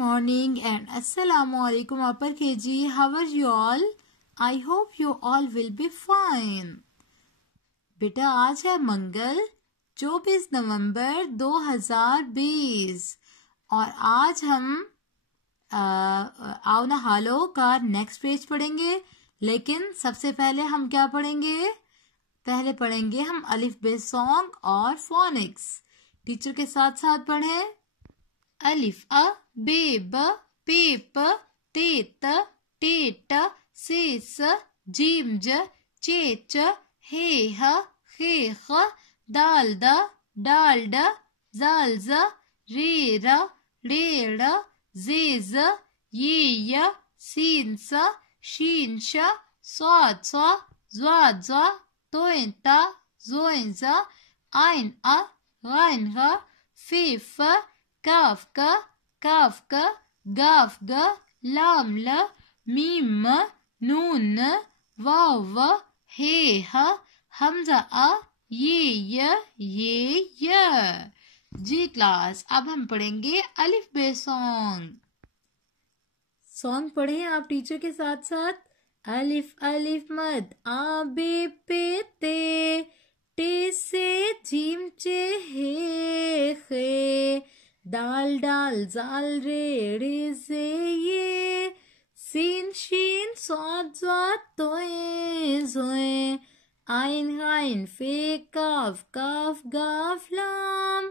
morning and assalamu alaikum upper KG. How are you all? I hope you all will be fine. बेटा आज है मंगल 24 नवंबर 2020 और आज हम आओ ना हालो का नेक्स्ट पेज पढ़ेंगे। लेकिन सबसे पहले हम क्या पढ़ेंगे? पहले पढ़ेंगे हम अलिफ बे सॉन्ग और फोनिक्स। टीचर के साथ साथ पढ़ें। अलिफ अ बे ब पे प ते त टे ट से स जीम ज चे च हे ह खे ख दाल द डाल ड जाल ज रे र रे ड़ जे ज ये य सीन स शीन श स्वाद स्वा ज्वाद ज्वा तोइन ता जोइन ज आइन अ गाइन ग फे फ काफ का गाफ ग लाम ल मीम म नून न वाव व हे ह हमजा अ ये य। जी क्लास, अब हम पढ़ेंगे अलिफ बे सॉन्ग पढ़े आप टीचर के साथ साथ। अलिफ अलिफ मद आ बे पे ते टे से जीम चे हे खे दाल डाल जाल रे रे से ये सीन शीन स्वाद स्वाद तोए जोए आइन गाइन फे काफ गाफ लाम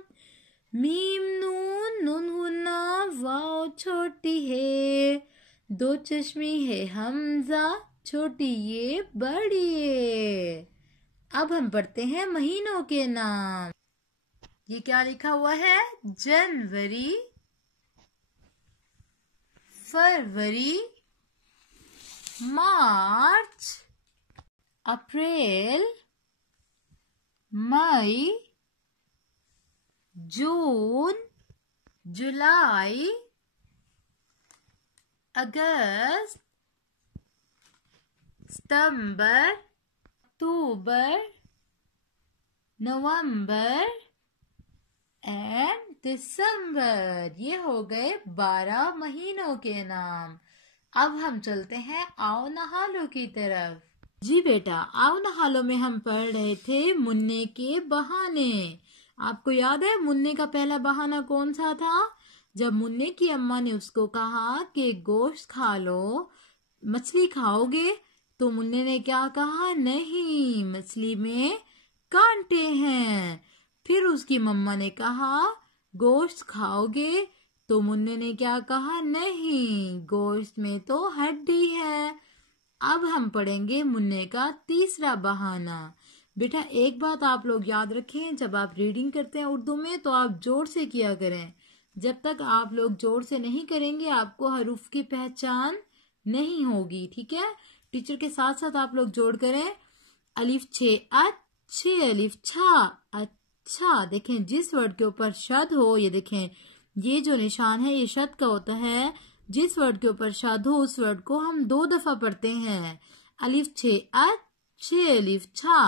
मीम नून नून गुन्ना वाव छोटी है दो चश्मी है हमजा छोटी ये बड़ी है। अब हम पढ़ते हैं महीनों के नाम। ये क्या लिखा हुआ है? जनवरी, फरवरी, मार्च, अप्रैल, मई, जून, जुलाई, अगस्त, सितंबर, अक्टूबर, नवंबर एंड दिसंबर। ये हो गए 12 महीनों के नाम। अब हम चलते हैं आओ नहालो की तरफ। जी बेटा, आओ नहालो में हम पढ़ रहे थे मुन्ने के बहाने। आपको याद है मुन्ने का पहला बहाना कौन सा था? जब मुन्ने की अम्मा ने उसको कहा कि गोश्त खा लो, मछली खाओगे, तो मुन्ने ने क्या कहा? नहीं, मछली में कांटे हैं। फिर उसकी मम्मा ने कहा गोश्त खाओगे, तो मुन्ने ने क्या कहा? नहीं, गोश्त में तो हड्डी है। अब हम पढ़ेंगे मुन्ने का तीसरा बहाना। बेटा एक बात आप लोग याद रखें, जब आप रीडिंग करते हैं उर्दू में तो आप जोर से किया करें। जब तक आप लोग जोर से नहीं करेंगे आपको हरूफ की पहचान नहीं होगी। ठीक है? टीचर के साथ साथ आप लोग जोड़ करें। अलिफ छे अच्छे, अलिफ छा अच्छा। देखें जिस वर्ड के ऊपर शद हो, ये देखें ये जो निशान है ये शद का होता है। जिस वर्ड के ऊपर शद हो उस वर्ड को हम 2 दफा पढ़ते हैं। अलिफ छे अच्छे, अलिफ छा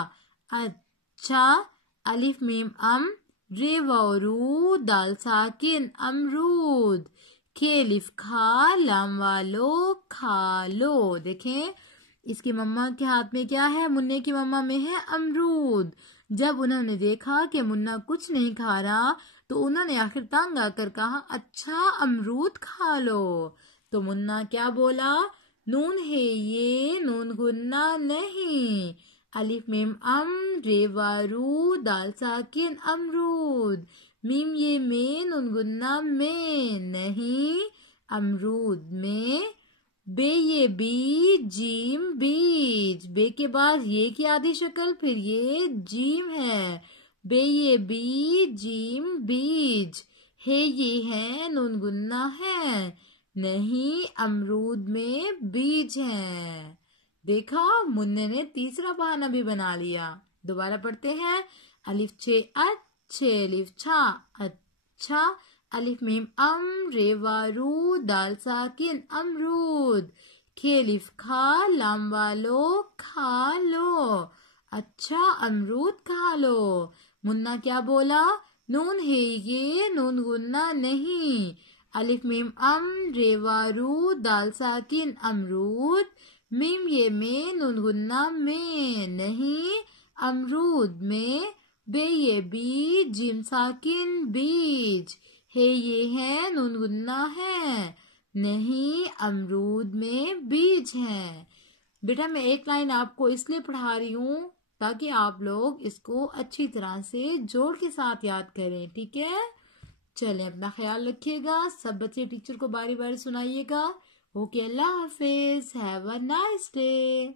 अच्छा, अलिफ मीम अम रे वरू दाल साकिन अमरूद, खे अलिफ खा लाम वालो खा लो। देखें इसकी मम्मा के हाथ में क्या है? मुन्ने की मम्मा में है अमरूद। जब उन्होंने देखा कि मुन्ना कुछ नहीं खा रहा तो उन्होंने आखिर तंग आकर कहा अच्छा अमरूद खा लो। तो मुन्ना क्या बोला? नून है ये नून गुन्ना नहीं, अलिफ मीम अम रे वारू दाल साकिन अमरूद, मीम ये में नून गुन्ना में नहीं, अमरूद में, बे ये बी जीम बीज, बे के बाद ये की आधी शक्ल फिर ये जीम है, बे ये बी जीम बीज, है ये है नून गुन्ना है नहीं, अमरूद में बीज है। देखा, मुन्ने ने तीसरा बहाना भी बना लिया। दोबारा पढ़ते हैं। अलिफ छे अच्छे, अलिफ छा अच्छा, अलिफ मीम अम रे वारू दाल साकिन अमरूद, खे अलिफ खा लाम वालो खा लो, अच्छा अमरूद खा लो। मुन्ना क्या बोला? नून है ये नून गुन्ना नहीं, अलिफ मीम रेवा रू दाल साकिन अमरूद, मीम ये में नून गुन्ना में नहीं अमरूद में, बे ये बी जिम साकिन बीज, हे ये है नून गुन्ना है नहीं अमरूद में बीज है। बेटा मैं एक लाइन आपको इसलिए पढ़ा रही हूँ ताकि आप लोग इसको अच्छी तरह से जोड़ के साथ याद करें, ठीक है। चलें, अपना ख्याल रखिएगा, सब बच्चे टीचर को बारी बारी सुनाइएगा। ओके, अल्लाह हाफिज, हैव अ नाइस डे।